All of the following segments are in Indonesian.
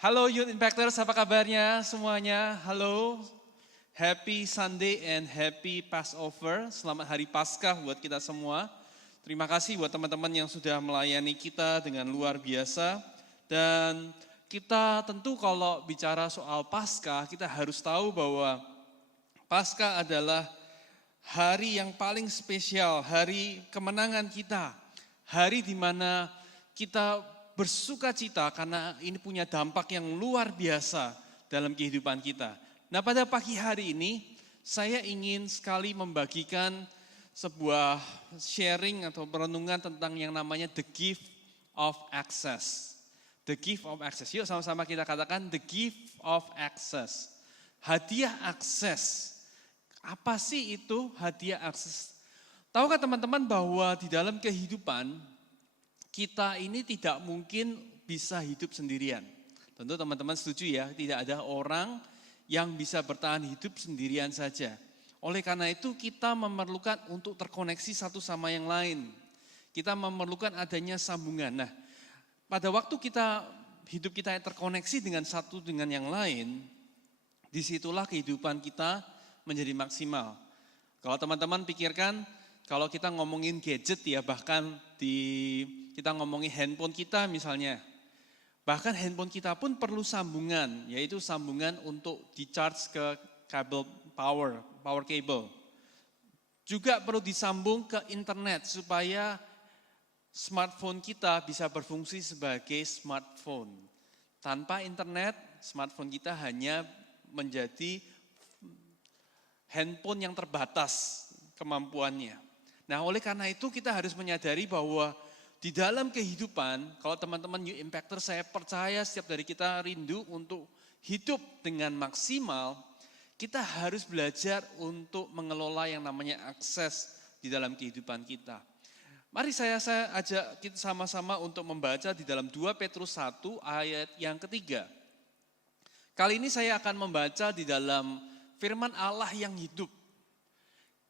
Halo Youth Impactors, apa kabarnya semuanya? Halo, happy Sunday and happy Passover. Selamat hari Paskah buat kita semua. Terima kasih buat teman-teman yang sudah melayani kita dengan luar biasa. Dan kita tentu kalau bicara soal Paskah, kita harus tahu bahwa Paskah adalah hari yang paling spesial, hari kemenangan kita. Hari di mana kita bersuka cita karena ini punya dampak yang luar biasa dalam kehidupan kita. Nah, pada pagi hari ini saya ingin sekali membagikan sebuah sharing atau perenungan tentang yang namanya the gift of access. The gift of access. Yuk sama-sama kita katakan the gift of access. Hadiah akses. Apa sih itu hadiah akses? Tahukah teman-teman bahwa di dalam kehidupan kita ini tidak mungkin bisa hidup sendirian. Tentu teman-teman setuju ya, tidak ada orang yang bisa bertahan hidup sendirian saja. Oleh karena itu kita memerlukan untuk terkoneksi satu sama yang lain. Kita memerlukan adanya sambungan. Nah, pada waktu hidup kita terkoneksi dengan satu dengan yang lain, disitulah kehidupan kita menjadi maksimal. Kalau teman-teman pikirkan, kalau kita ngomongin gadget ya, bahkan kita ngomongin handphone kita misalnya, bahkan handphone kita pun perlu sambungan, yaitu sambungan untuk di-charge ke kabel power cable. Juga perlu disambung ke internet supaya smartphone kita bisa berfungsi sebagai smartphone. Tanpa internet, smartphone kita hanya menjadi handphone yang terbatas kemampuannya. Nah, oleh karena itu kita harus menyadari bahwa di dalam kehidupan, kalau teman-teman New Impactor, saya percaya setiap dari kita rindu untuk hidup dengan maksimal, kita harus belajar untuk mengelola yang namanya akses di dalam kehidupan kita. Mari saya ajak kita sama-sama untuk membaca di dalam 2 Petrus 1 ayat yang ketiga. Kali ini saya akan membaca di dalam firman Allah yang hidup.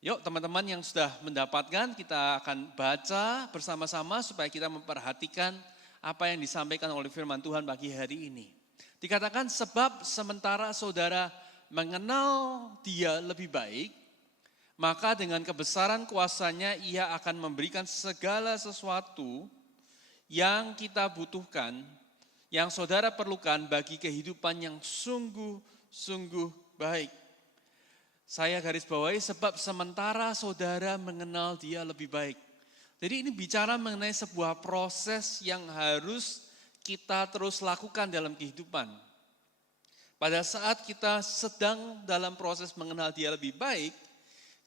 Yuk teman-teman yang sudah mendapatkan, kita akan baca bersama-sama supaya kita memperhatikan apa yang disampaikan oleh firman Tuhan pagi hari ini. Dikatakan sebab sementara saudara mengenal Dia lebih baik, maka dengan kebesaran kuasa-Nya Ia akan memberikan segala sesuatu yang kita butuhkan, yang saudara perlukan bagi kehidupan yang sungguh-sungguh baik. Saya garis bawahi sebab sementara saudara mengenal Dia lebih baik. Jadi ini bicara mengenai sebuah proses yang harus kita terus lakukan dalam kehidupan. Pada saat kita sedang dalam proses mengenal Dia lebih baik,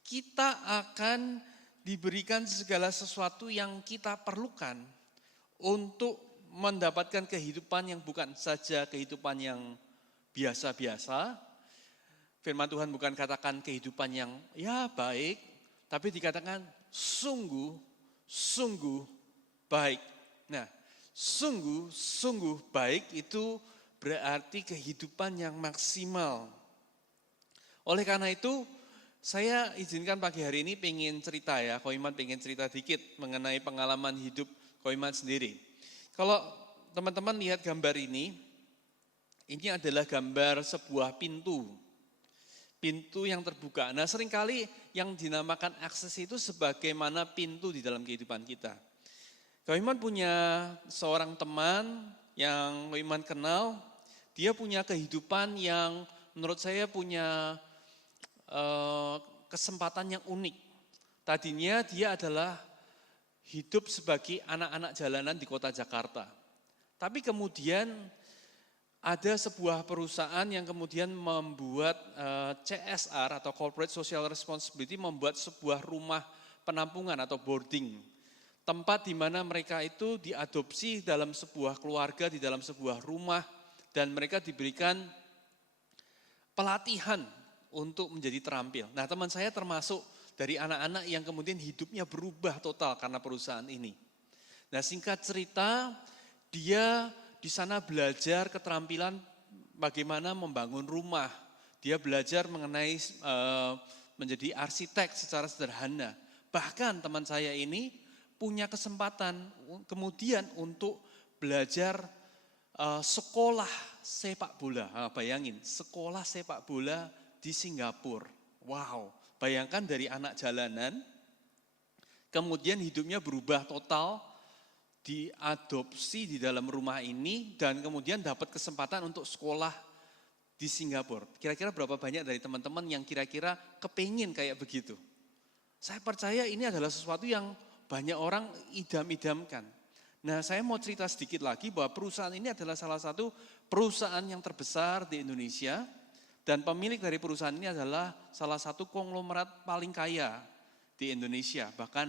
kita akan diberikan segala sesuatu yang kita perlukan untuk mendapatkan kehidupan yang bukan saja kehidupan yang biasa-biasa. Firman Tuhan bukan katakan kehidupan yang ya baik, tapi dikatakan sungguh baik. Nah, sungguh baik itu berarti kehidupan yang maksimal. Oleh karena itu, saya izinkan pagi hari ini pengen cerita ya, Koiman pengen cerita dikit mengenai pengalaman hidup Koiman sendiri. Kalau teman-teman lihat gambar ini adalah gambar sebuah pintu yang terbuka. Nah, seringkali yang dinamakan akses itu sebagaimana pintu di dalam kehidupan kita. Koiman punya seorang teman yang Koiman kenal, dia punya kehidupan yang menurut saya punya kesempatan yang unik. Tadinya dia adalah hidup sebagai anak-anak jalanan di kota Jakarta. Tapi kemudian ada sebuah perusahaan yang kemudian membuat CSR atau Corporate Social Responsibility, membuat sebuah rumah penampungan atau boarding. Tempat di mana mereka itu diadopsi dalam sebuah keluarga, di dalam sebuah rumah, dan mereka diberikan pelatihan untuk menjadi terampil. Nah, teman saya termasuk dari anak-anak yang kemudian hidupnya berubah total karena perusahaan ini. Nah, singkat cerita, dia di sana belajar keterampilan bagaimana membangun rumah. Dia belajar mengenai menjadi arsitek secara sederhana. Bahkan teman saya ini punya kesempatan kemudian untuk belajar sekolah sepak bola. Nah, bayangin, sekolah sepak bola di Singapura. Wow, bayangkan dari anak jalanan, kemudian hidupnya berubah total, diadopsi di dalam rumah ini, dan kemudian dapat kesempatan untuk sekolah di Singapura. Kira-kira berapa banyak dari teman-teman yang kira-kira kepingin kayak begitu? Saya percaya ini adalah sesuatu yang banyak orang idam-idamkan. Nah, saya mau cerita sedikit lagi bahwa perusahaan ini adalah salah satu perusahaan yang terbesar di Indonesia, dan pemilik dari perusahaan ini adalah salah satu konglomerat paling kaya di Indonesia. Bahkan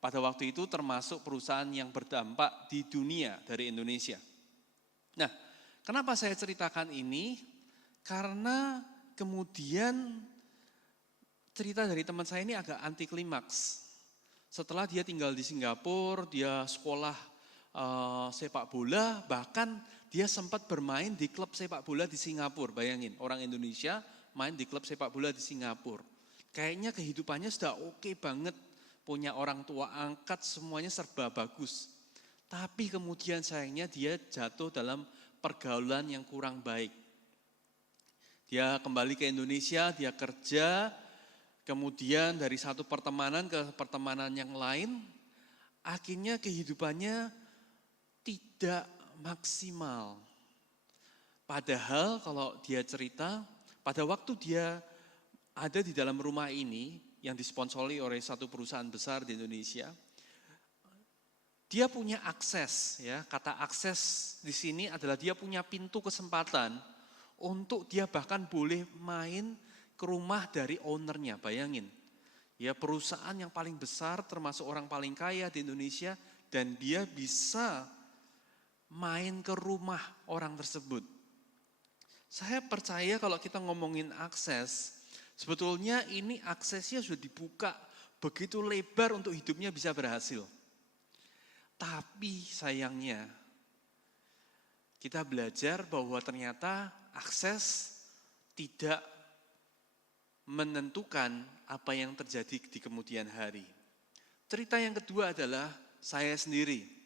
pada waktu itu termasuk perusahaan yang berdampak di dunia dari Indonesia. Nah, kenapa saya ceritakan ini? Karena kemudian cerita dari teman saya ini agak anti klimaks. Setelah dia tinggal di Singapura, dia sekolah sepak bola, bahkan dia sempat bermain di klub sepak bola di Singapura. Bayangin, orang Indonesia main di klub sepak bola di Singapura. Kayaknya kehidupannya sudah oke banget, punya orang tua angkat, semuanya serba bagus. Tapi kemudian sayangnya dia jatuh dalam pergaulan yang kurang baik. Dia kembali ke Indonesia, dia kerja, kemudian dari satu pertemanan ke pertemanan yang lain, akhirnya kehidupannya tidak maksimal. Padahal kalau dia cerita, pada waktu dia ada di dalam rumah ini, yang disponsori oleh satu perusahaan besar di Indonesia, dia punya akses, ya. Kata akses di sini adalah dia punya pintu kesempatan untuk dia bahkan boleh main ke rumah dari ownernya. Bayangin, ya, perusahaan yang paling besar termasuk orang paling kaya di Indonesia, dan dia bisa main ke rumah orang tersebut. Saya percaya kalau kita ngomongin akses, sebetulnya ini aksesnya sudah dibuka begitu lebar untuk hidupnya bisa berhasil. Tapi sayangnya kita belajar bahwa ternyata akses tidak menentukan apa yang terjadi di kemudian hari. Cerita yang kedua adalah saya sendiri.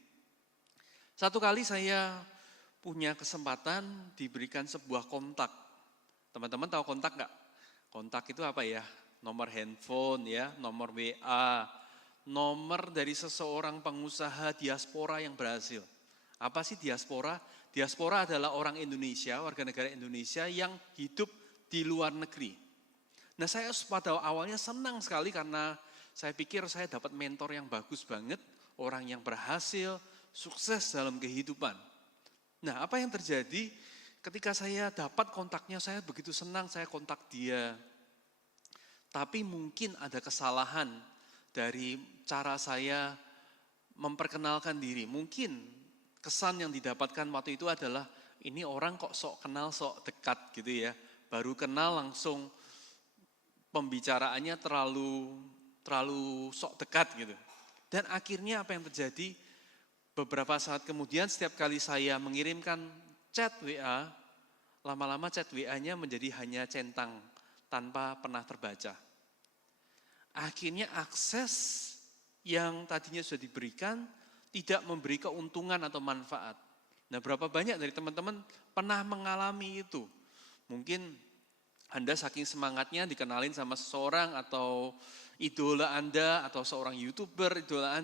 Satu kali saya punya kesempatan diberikan sebuah kontak. Teman-teman tahu kontak nggak? Kontak itu apa ya? Nomor handphone, ya, nomor WA, nomor dari seseorang pengusaha diaspora yang berhasil. Apa sih diaspora? Diaspora adalah orang Indonesia, warga negara Indonesia yang hidup di luar negeri. Nah, saya pada awalnya senang sekali karena saya pikir saya dapat mentor yang bagus banget, orang yang berhasil, sukses dalam kehidupan. Nah, apa yang terjadi ketika saya dapat kontaknya, saya begitu senang, saya kontak dia. Tapi mungkin ada kesalahan dari cara saya memperkenalkan diri. Mungkin kesan yang didapatkan waktu itu adalah, ini orang kok sok kenal, sok dekat gitu ya. Baru kenal langsung pembicaraannya terlalu sok dekat gitu. Dan akhirnya apa yang terjadi? Beberapa saat kemudian setiap kali saya mengirimkan chat WA, lama-lama chat WA-nya menjadi hanya centang tanpa pernah terbaca. Akhirnya akses yang tadinya sudah diberikan tidak memberi keuntungan atau manfaat. Nah, berapa banyak dari teman-teman pernah mengalami itu? Mungkin Anda saking semangatnya dikenalin sama seseorang atau idola Anda atau seorang YouTuber idola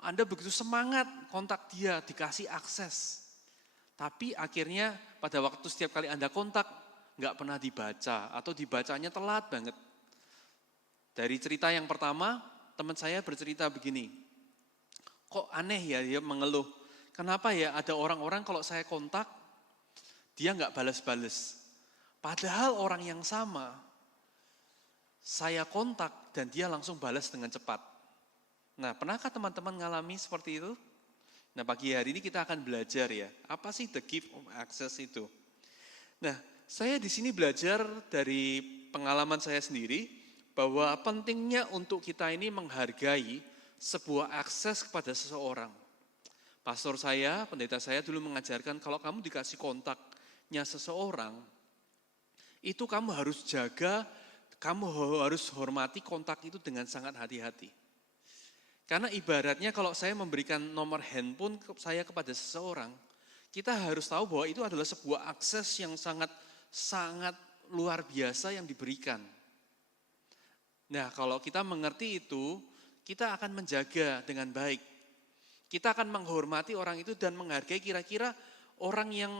Anda begitu semangat kontak dia, dikasih akses. Tapi akhirnya pada waktu setiap kali Anda kontak, nggak pernah dibaca atau dibacanya telat banget. Dari cerita yang pertama, teman saya bercerita begini, kok aneh ya dia mengeluh. Kenapa ya ada orang-orang kalau saya kontak, dia nggak balas-balas. Padahal orang yang sama, saya kontak dan dia langsung balas dengan cepat. Nah, pernahkah teman-teman ngalami seperti itu? Nah, pagi hari ini kita akan belajar ya, apa sih the gift of access itu? Nah, saya di sini belajar dari pengalaman saya sendiri, bahwa pentingnya untuk kita ini menghargai sebuah akses kepada seseorang. Pastor saya, pendeta saya dulu mengajarkan kalau kamu dikasih kontaknya seseorang, itu kamu harus jaga, kamu harus hormati kontak itu dengan sangat hati-hati. Karena ibaratnya kalau saya memberikan nomor handphone saya kepada seseorang, Kita harus tahu bahwa itu adalah sebuah akses yang sangat luar biasa yang diberikan. Nah, kalau kita mengerti itu, kita akan menjaga dengan baik. Kita akan menghormati orang itu dan menghargai kira-kira orang yang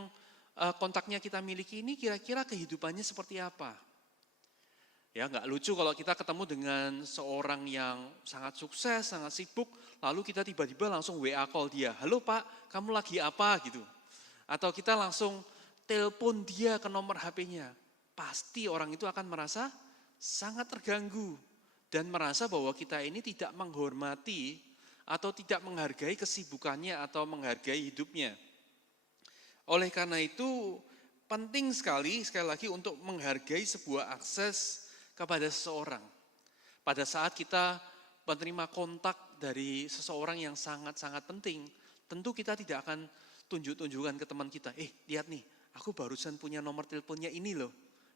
kontaknya kita miliki ini kira-kira kehidupannya seperti apa. Ya, nggak lucu kalau kita ketemu dengan seorang yang sangat sukses, sangat sibuk, lalu kita tiba-tiba langsung WA call dia, "Halo Pak, kamu lagi apa?" gitu. Atau kita langsung telepon dia ke nomor HP-nya. Pasti orang itu akan merasa sangat terganggu dan merasa bahwa kita ini tidak menghormati atau tidak menghargai kesibukannya atau menghargai hidupnya. Oleh karena itu, penting sekali lagi untuk menghargai sebuah akses kepada seseorang. Pada saat kita menerima kontak dari seseorang yang sangat-sangat penting, tentu kita tidak akan tunjuk-tunjukkan ke teman kita, lihat nih, aku barusan punya nomor teleponnya ini loh.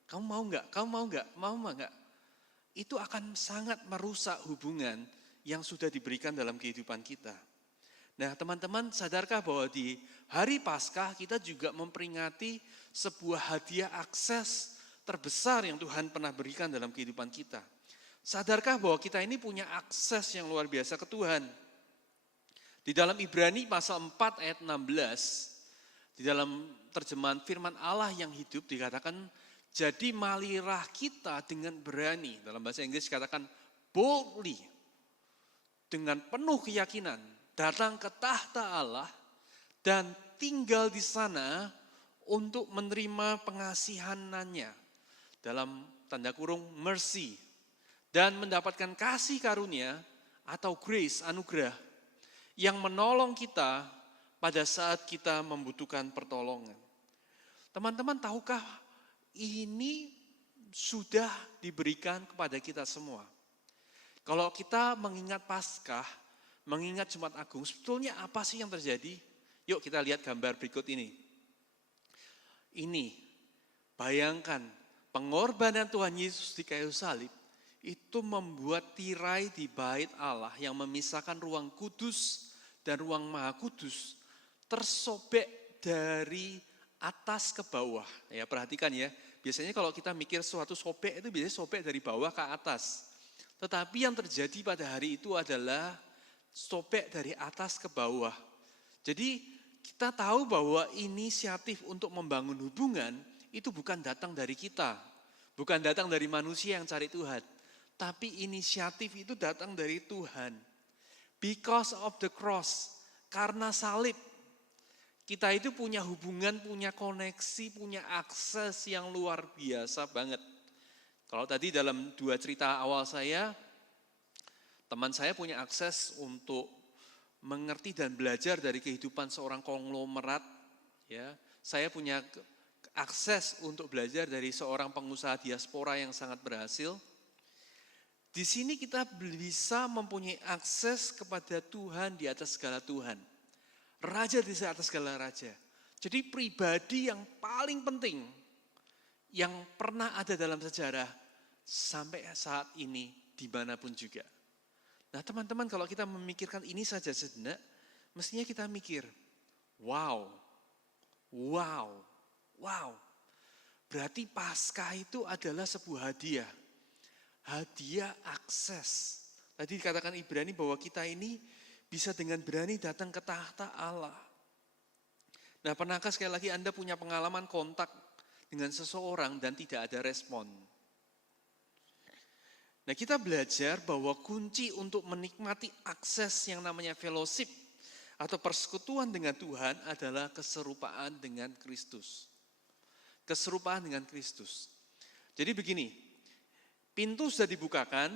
Kamu mau nggak? Kamu mau nggak? Mau nggak? Itu akan sangat merusak hubungan yang sudah diberikan dalam kehidupan kita. Nah, teman-teman, sadarkah bahwa di hari Paskah kita juga memperingati sebuah hadiah akses terbesar yang Tuhan pernah berikan dalam kehidupan kita. Sadarkah bahwa kita ini punya akses yang luar biasa ke Tuhan? Di dalam Ibrani pasal 4 ayat 16, di dalam terjemahan firman Allah yang hidup dikatakan, jadi malirah kita dengan berani. Dalam bahasa Inggris dikatakan boldly, dengan penuh keyakinan, datang ke tahta Allah dan tinggal di sana untuk menerima pengasihanannya. Dalam tanda kurung mercy. Dan mendapatkan kasih karunia atau grace, anugerah. Yang menolong kita pada saat kita membutuhkan pertolongan. Teman-teman, tahukah ini sudah diberikan kepada kita semua. Kalau kita mengingat Paskah, mengingat Jumat Agung, sebetulnya apa sih yang terjadi? Yuk kita lihat gambar berikut ini. Ini, bayangkan pengorbanan Tuhan Yesus di kayu salib, itu membuat tirai di bait Allah yang memisahkan ruang kudus dan ruang maha kudus, tersobek dari atas ke bawah. Ya, perhatikan ya, biasanya kalau kita mikir suatu sobek itu biasanya sobek dari bawah ke atas. Tetapi yang terjadi pada hari itu adalah sobek dari atas ke bawah. Jadi kita tahu bahwa inisiatif untuk membangun hubungan itu bukan datang dari kita. Bukan datang dari manusia yang cari Tuhan. Tapi inisiatif itu datang dari Tuhan. Because of the cross, karena salib, kita itu punya hubungan, punya koneksi, punya akses yang luar biasa banget. Kalau tadi dalam 2 cerita awal saya, teman saya punya akses untuk mengerti dan belajar dari kehidupan seorang konglomerat. Ya, saya punya akses untuk belajar dari seorang pengusaha diaspora yang sangat berhasil. Di sini kita bisa mempunyai akses kepada Tuhan di atas segala Tuhan. Raja di atas segala raja. Jadi pribadi yang paling penting yang pernah ada dalam sejarah sampai saat ini dimanapun juga. Nah teman-teman, kalau kita memikirkan ini saja sejenak, mestinya kita mikir, wow. Berarti Paskah itu adalah sebuah hadiah. Hadiah akses. Tadi dikatakan Ibrani bahwa kita ini bisa dengan berani datang ke tahta Allah. Nah, pernahkah sekali lagi Anda punya pengalaman kontak dengan seseorang dan tidak ada respon? Nah, kita belajar bahwa kunci untuk menikmati akses yang namanya fellowship atau persekutuan dengan Tuhan adalah keserupaan dengan Kristus. Keserupaan dengan Kristus. Jadi begini, pintu sudah dibukakan,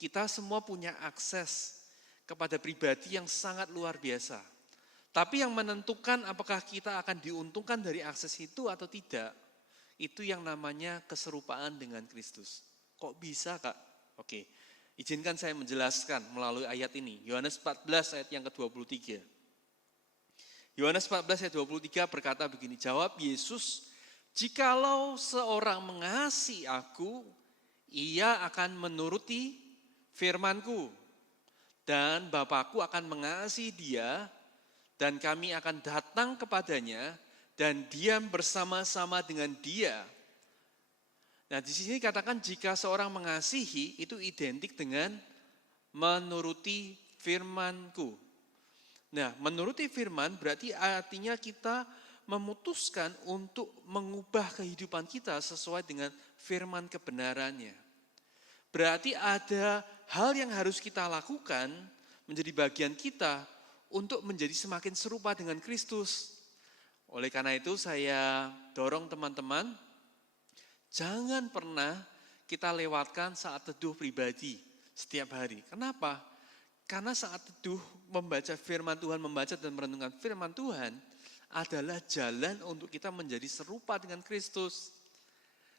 kita semua punya akses kepada pribadi yang sangat luar biasa. Tapi yang menentukan apakah kita akan diuntungkan dari akses itu atau tidak, itu yang namanya keserupaan dengan Kristus. Kok bisa Kak? Oke, izinkan saya menjelaskan melalui ayat ini. Yohanes 14 ayat yang ke-23. Yohanes 14 ayat 23 berkata begini, jawab Yesus, jikalau seorang mengasihi aku, ia akan menuruti firman-Ku. Dan Bapa-Ku akan mengasihi dia, dan kami akan datang kepadanya dan diam bersama-sama dengan dia. Nah, di sini katakan jika seorang mengasihi itu identik dengan menuruti firman-Ku. Nah, menuruti firman berarti artinya kita memutuskan untuk mengubah kehidupan kita sesuai dengan firman kebenarannya. Berarti ada hal yang harus kita lakukan menjadi bagian kita untuk menjadi semakin serupa dengan Kristus. Oleh karena itu saya dorong teman-teman, jangan pernah kita lewatkan saat teduh pribadi setiap hari. Kenapa? Karena saat teduh membaca firman Tuhan, membaca dan merenungkan firman Tuhan adalah jalan untuk kita menjadi serupa dengan Kristus.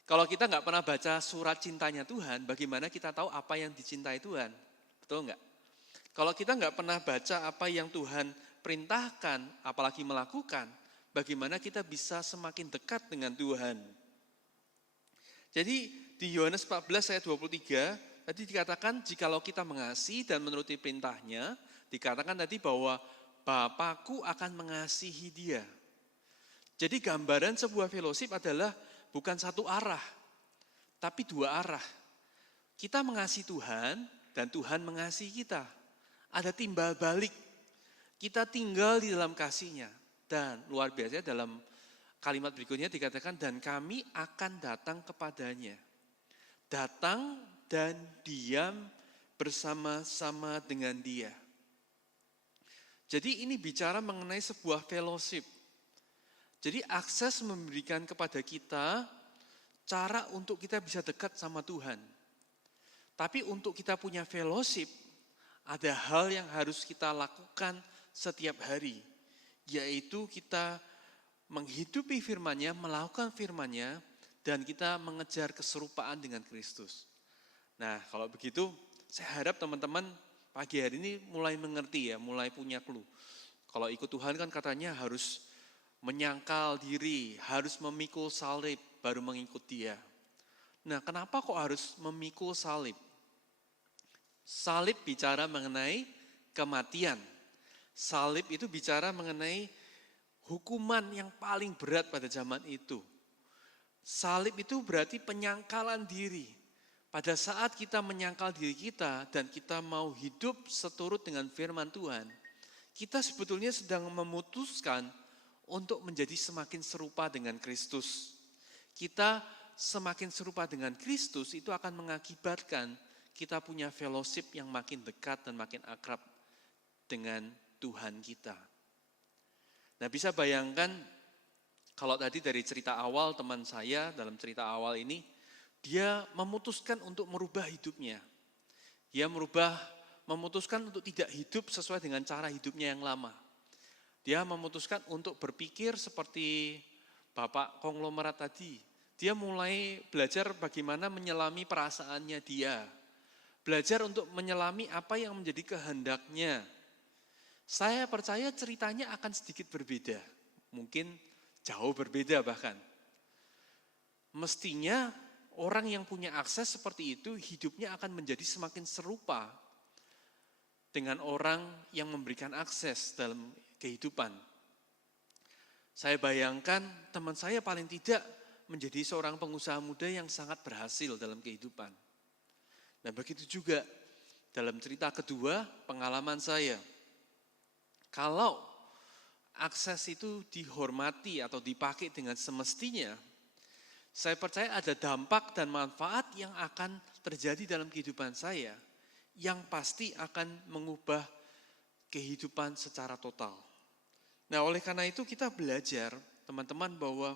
Kalau kita nggak pernah baca surat cintanya Tuhan, bagaimana kita tahu apa yang dicintai Tuhan? Betul nggak? Kalau kita nggak pernah baca apa yang Tuhan perintahkan, apalagi melakukan, bagaimana kita bisa semakin dekat dengan Tuhan? Jadi di Yohanes 14 ayat 23, tadi dikatakan jikalau kita mengasihi dan menuruti perintahnya, dikatakan tadi bahwa Bapakku akan mengasihi dia. Jadi gambaran sebuah fellowship adalah bukan satu arah, tapi dua arah. Kita mengasihi Tuhan dan Tuhan mengasihi kita. Ada timbal balik. Kita tinggal di dalam kasih-Nya. Dan luar biasa dalam kalimat berikutnya dikatakan, dan kami akan datang kepadanya. Datang dan diam bersama-sama dengan dia. Jadi ini bicara mengenai sebuah fellowship. Jadi akses memberikan kepada kita cara untuk kita bisa dekat sama Tuhan. Tapi untuk kita punya fellowship, ada hal yang harus kita lakukan setiap hari. Yaitu kita menghidupi firman-Nya, melakukan firman-Nya, dan kita mengejar keserupaan dengan Kristus. Nah, kalau begitu, saya harap teman-teman pagi hari ini mulai mengerti ya, mulai punya clue. Kalau ikut Tuhan kan katanya harus menyangkal diri, harus memikul salib, baru mengikut Dia. Nah, kenapa kok harus memikul salib? Salib bicara mengenai kematian. Salib itu bicara mengenai hukuman yang paling berat pada zaman itu. Salib itu berarti penyangkalan diri. Pada saat kita menyangkal diri kita dan kita mau hidup seturut dengan firman Tuhan, kita sebetulnya sedang memutuskan untuk menjadi semakin serupa dengan Kristus. Kita semakin serupa dengan Kristus itu akan mengakibatkan kita punya fellowship yang makin dekat dan makin akrab dengan Tuhan kita. Nah, bisa bayangkan kalau tadi dari cerita awal teman saya, dalam cerita awal ini, dia memutuskan untuk merubah hidupnya. Dia memutuskan untuk tidak hidup sesuai dengan cara hidupnya yang lama. Dia memutuskan untuk berpikir seperti Bapak konglomerat tadi. Dia mulai belajar bagaimana menyelami perasaannya dia. Belajar untuk menyelami apa yang menjadi kehendaknya. Saya percaya ceritanya akan sedikit berbeda. Mungkin jauh berbeda bahkan. Mestinya orang yang punya akses seperti itu hidupnya akan menjadi semakin serupa dengan orang yang memberikan akses dalam kehidupan. Saya bayangkan teman saya paling tidak menjadi seorang pengusaha muda yang sangat berhasil dalam kehidupan. Nah, begitu juga dalam cerita kedua pengalaman saya. Kalau akses itu dihormati atau dipakai dengan semestinya, saya percaya ada dampak dan manfaat yang akan terjadi dalam kehidupan saya yang pasti akan mengubah kehidupan secara total. Nah, oleh karena itu kita belajar, teman-teman, bahwa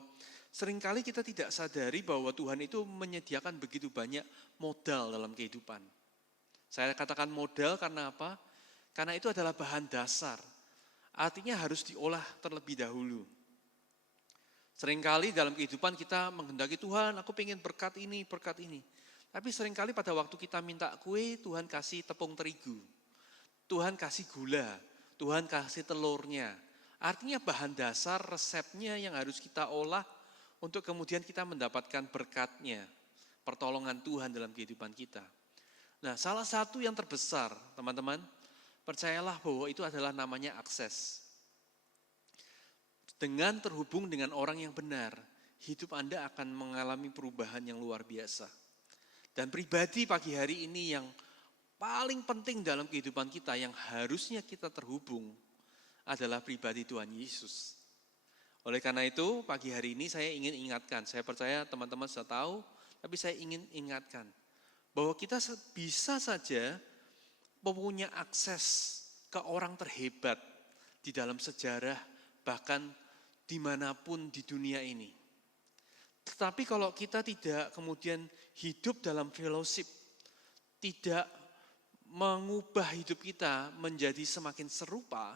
seringkali kita tidak sadari bahwa Tuhan itu menyediakan begitu banyak modal dalam kehidupan. Saya katakan modal karena apa? Karena itu adalah bahan dasar. Artinya harus diolah terlebih dahulu. Seringkali dalam kehidupan kita menghendaki Tuhan, aku pengen berkat ini, berkat ini. Tapi seringkali pada waktu kita minta kue, Tuhan kasih tepung terigu. Tuhan kasih gula, Tuhan kasih telurnya. Artinya bahan dasar resepnya yang harus kita olah untuk kemudian kita mendapatkan berkatnya. Pertolongan Tuhan dalam kehidupan kita. Nah, salah satu yang terbesar, teman-teman, percayalah bahwa itu adalah namanya akses. Dengan terhubung dengan orang yang benar, hidup Anda akan mengalami perubahan yang luar biasa. Dan pribadi pagi hari ini yang paling penting dalam kehidupan kita, yang harusnya kita terhubung, adalah pribadi Tuhan Yesus. Oleh karena itu, pagi hari ini saya ingin ingatkan, saya percaya teman-teman sudah tahu, tapi saya ingin ingatkan, bahwa kita bisa saja mempunyai akses ke orang terhebat di dalam sejarah, bahkan dimanapun di dunia ini. Tetapi kalau kita tidak kemudian hidup dalam fellowship, tidak mengubah hidup kita menjadi semakin serupa,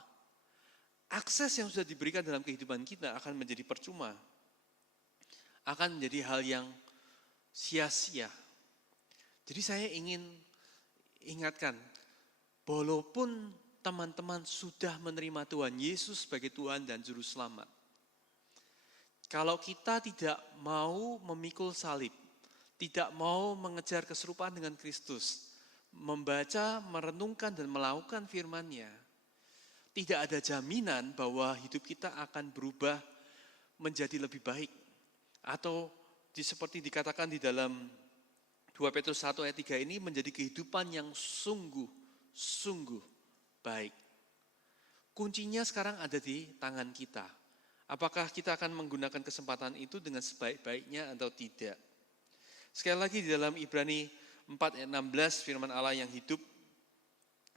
akses yang sudah diberikan dalam kehidupan kita akan menjadi percuma. Akan menjadi hal yang sia-sia. Jadi saya ingin ingatkan, walaupun teman-teman sudah menerima Tuhan Yesus sebagai Tuhan dan Juru Selamat, kalau kita tidak mau memikul salib, tidak mau mengejar keserupaan dengan Kristus, membaca, merenungkan dan melakukan firman-Nya, tidak ada jaminan bahwa hidup kita akan berubah menjadi lebih baik. Atau seperti dikatakan di dalam 2 Petrus 1 ayat 3 ini, menjadi kehidupan yang sungguh baik. Kuncinya sekarang ada di tangan kita. Apakah kita akan menggunakan kesempatan itu dengan sebaik-baiknya atau tidak? Sekali lagi di dalam Ibrani 4 ayat 16 firman Allah yang hidup,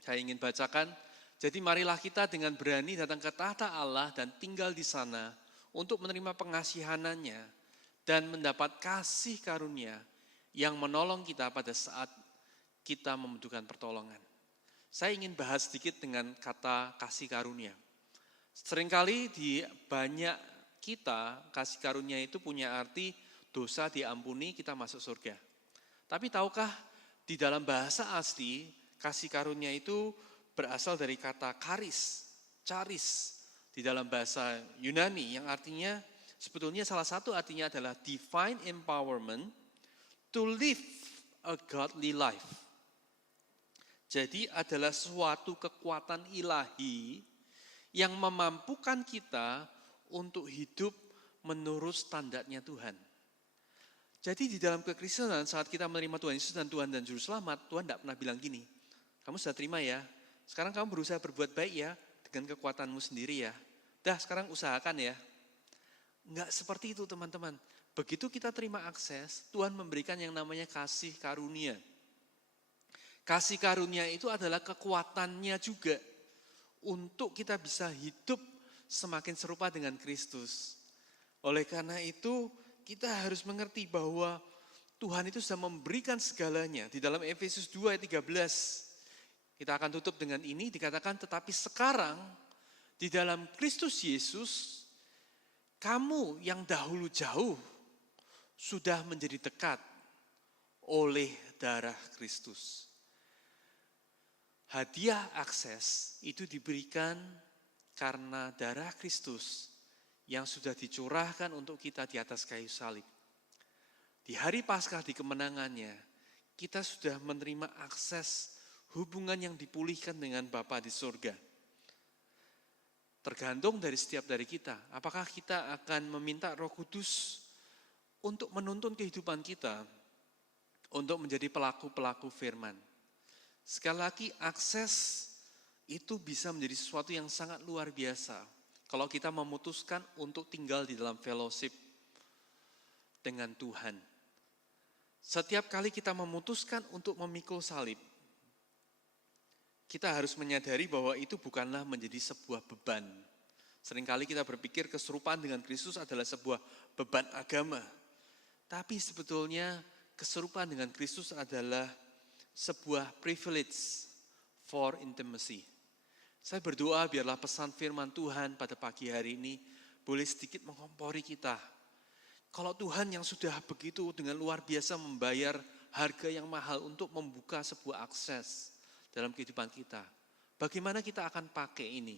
saya ingin bacakan. Jadi marilah kita dengan berani datang ke tahta Allah dan tinggal di sana untuk menerima pengasihanannya dan mendapat kasih karunia yang menolong kita pada saat kita membutuhkan pertolongan. Saya ingin bahas sedikit dengan kata kasih karunia. Seringkali di banyak kita, kasih karunia itu punya arti dosa diampuni, kita masuk surga. Tapi tahukah di dalam bahasa asli, kasih karunia itu berasal dari kata charis, di dalam bahasa Yunani, yang artinya, sebetulnya salah satu artinya adalah divine empowerment to live a godly life. Jadi adalah suatu kekuatan ilahi yang memampukan kita untuk hidup menurut standarnya Tuhan. Jadi di dalam kekristenan saat kita menerima Tuhan Yesus dan Tuhan dan Juru Selamat, Tuhan tidak pernah bilang gini, kamu sudah terima ya, sekarang kamu berusaha berbuat baik ya, dengan kekuatanmu sendiri ya. Dah sekarang usahakan ya. Enggak seperti itu teman-teman. Begitu kita terima akses, Tuhan memberikan yang namanya kasih karunia. Kasih karunia itu adalah kekuatannya juga untuk kita bisa hidup semakin serupa dengan Kristus. Oleh karena itu, kita harus mengerti bahwa Tuhan itu sudah memberikan segalanya. Di dalam Efesus 2 ayat 13, kita akan tutup dengan ini, dikatakan tetapi sekarang di dalam Kristus Yesus, kamu yang dahulu jauh sudah menjadi dekat oleh darah Kristus. Hadiah akses itu diberikan karena darah Kristus yang sudah dicurahkan untuk kita di atas kayu salib. Di hari Paskah, di kemenangannya, kita sudah menerima akses hubungan yang dipulihkan dengan Bapa di surga. Tergantung dari setiap dari kita, apakah kita akan meminta Roh Kudus untuk menuntun kehidupan kita, untuk menjadi pelaku-pelaku firman. Sekali lagi, akses itu bisa menjadi sesuatu yang sangat luar biasa kalau kita memutuskan untuk tinggal di dalam fellowship dengan Tuhan. Setiap kali kita memutuskan untuk memikul salib, kita harus menyadari bahwa itu bukanlah menjadi sebuah beban. Seringkali kita berpikir keserupaan dengan Kristus adalah sebuah beban agama. Tapi sebetulnya keserupaan dengan Kristus adalah sebuah privilege for intimacy. Saya berdoa biarlah pesan firman Tuhan pada pagi hari ini boleh sedikit mengompori kita. Kalau Tuhan yang sudah begitu dengan luar biasa membayar harga yang mahal untuk membuka sebuah akses dalam kehidupan kita, bagaimana kita akan pakai ini?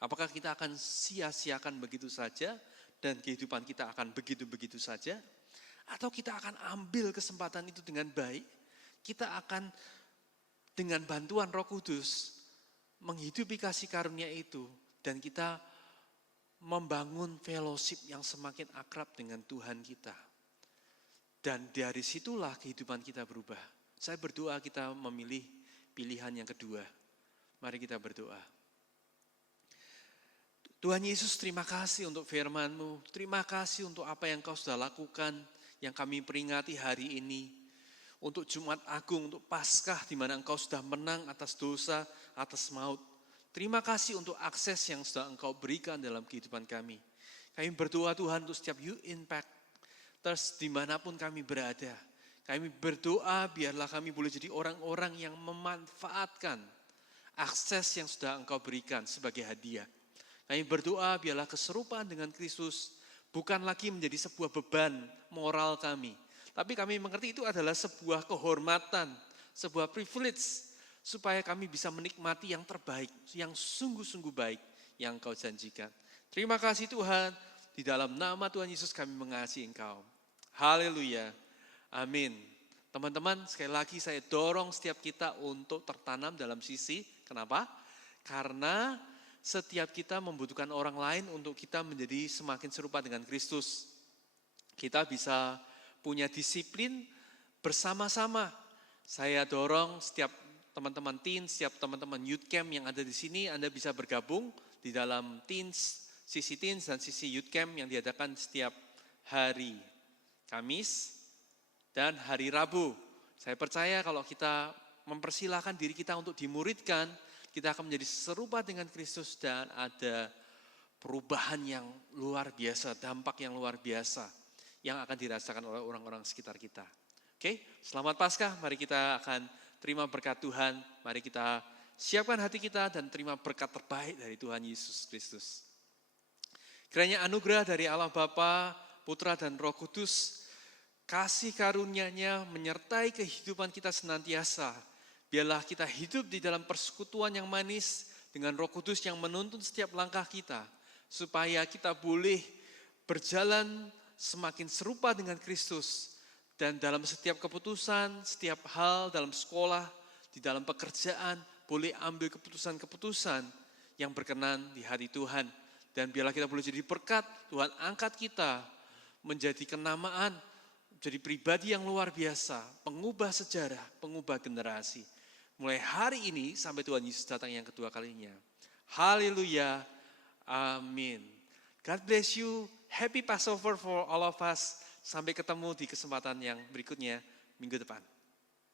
Apakah kita akan sia-siakan begitu saja dan kehidupan kita akan begitu-begitu saja? Atau kita akan ambil kesempatan itu dengan baik? Kita akan dengan bantuan Roh Kudus menghidupi kasih karunia itu dan kita membangun fellowship yang semakin akrab dengan Tuhan kita. Dan dari situlah kehidupan kita berubah. Saya berdoa kita memilih pilihan yang kedua. Mari kita berdoa. Tuhan Yesus, terima kasih untuk firman-Mu. Terima kasih untuk apa yang Kau sudah lakukan, yang kami peringati hari ini. Untuk Jumat Agung, untuk Paskah di mana Engkau sudah menang atas dosa, atas maut. Terima kasih untuk akses yang sudah Engkau berikan dalam kehidupan kami. Kami berdoa Tuhan untuk setiap Youth Impact, terus dimanapun kami berada. Kami berdoa biarlah kami boleh jadi orang-orang yang memanfaatkan akses yang sudah Engkau berikan sebagai hadiah. Kami berdoa biarlah keserupaan dengan Kristus bukan lagi menjadi sebuah beban moral kami. Tapi kami mengerti itu adalah sebuah kehormatan, sebuah privilege. Supaya kami bisa menikmati yang terbaik, yang sungguh-sungguh baik yang Engkau janjikan. Terima kasih Tuhan, di dalam nama Tuhan Yesus kami mengasihi Engkau. Haleluya, amin. Teman-teman, sekali lagi saya dorong setiap kita untuk tertanam dalam sisi, kenapa? Karena setiap kita membutuhkan orang lain untuk kita menjadi semakin serupa dengan Kristus. Kita bisa punya disiplin bersama-sama. Saya dorong setiap teman-teman teens, setiap teman-teman youth camp yang ada di sini, Anda bisa bergabung di dalam sisi teens dan sisi youth camp yang diadakan setiap hari Kamis dan hari Rabu. Saya percaya kalau kita mempersilahkan diri kita untuk dimuridkan, kita akan menjadi serupa dengan Kristus dan ada perubahan yang luar biasa, dampak yang luar biasa yang akan dirasakan oleh orang-orang sekitar kita. Oke, selamat Paskah, mari kita akan terima berkat Tuhan, mari kita siapkan hati kita dan terima berkat terbaik dari Tuhan Yesus Kristus. Kiranya anugerah dari Allah Bapa, Putra dan Roh Kudus, kasih karunia-Nya menyertai kehidupan kita senantiasa. Biarlah kita hidup di dalam persekutuan yang manis dengan Roh Kudus yang menuntun setiap langkah kita, supaya kita boleh berjalan semakin serupa dengan Kristus. Dan dalam setiap keputusan, setiap hal dalam sekolah, di dalam pekerjaan, boleh ambil keputusan-keputusan yang berkenan di hati Tuhan. Dan biarlah kita boleh jadi berkat, Tuhan angkat kita menjadi kenamaan, jadi pribadi yang luar biasa, pengubah sejarah, pengubah generasi. Mulai hari ini sampai Tuhan Yesus datang yang kedua kalinya. Haleluya, amin. God bless you, happy Passover for all of us. Sampai ketemu di kesempatan yang berikutnya minggu depan.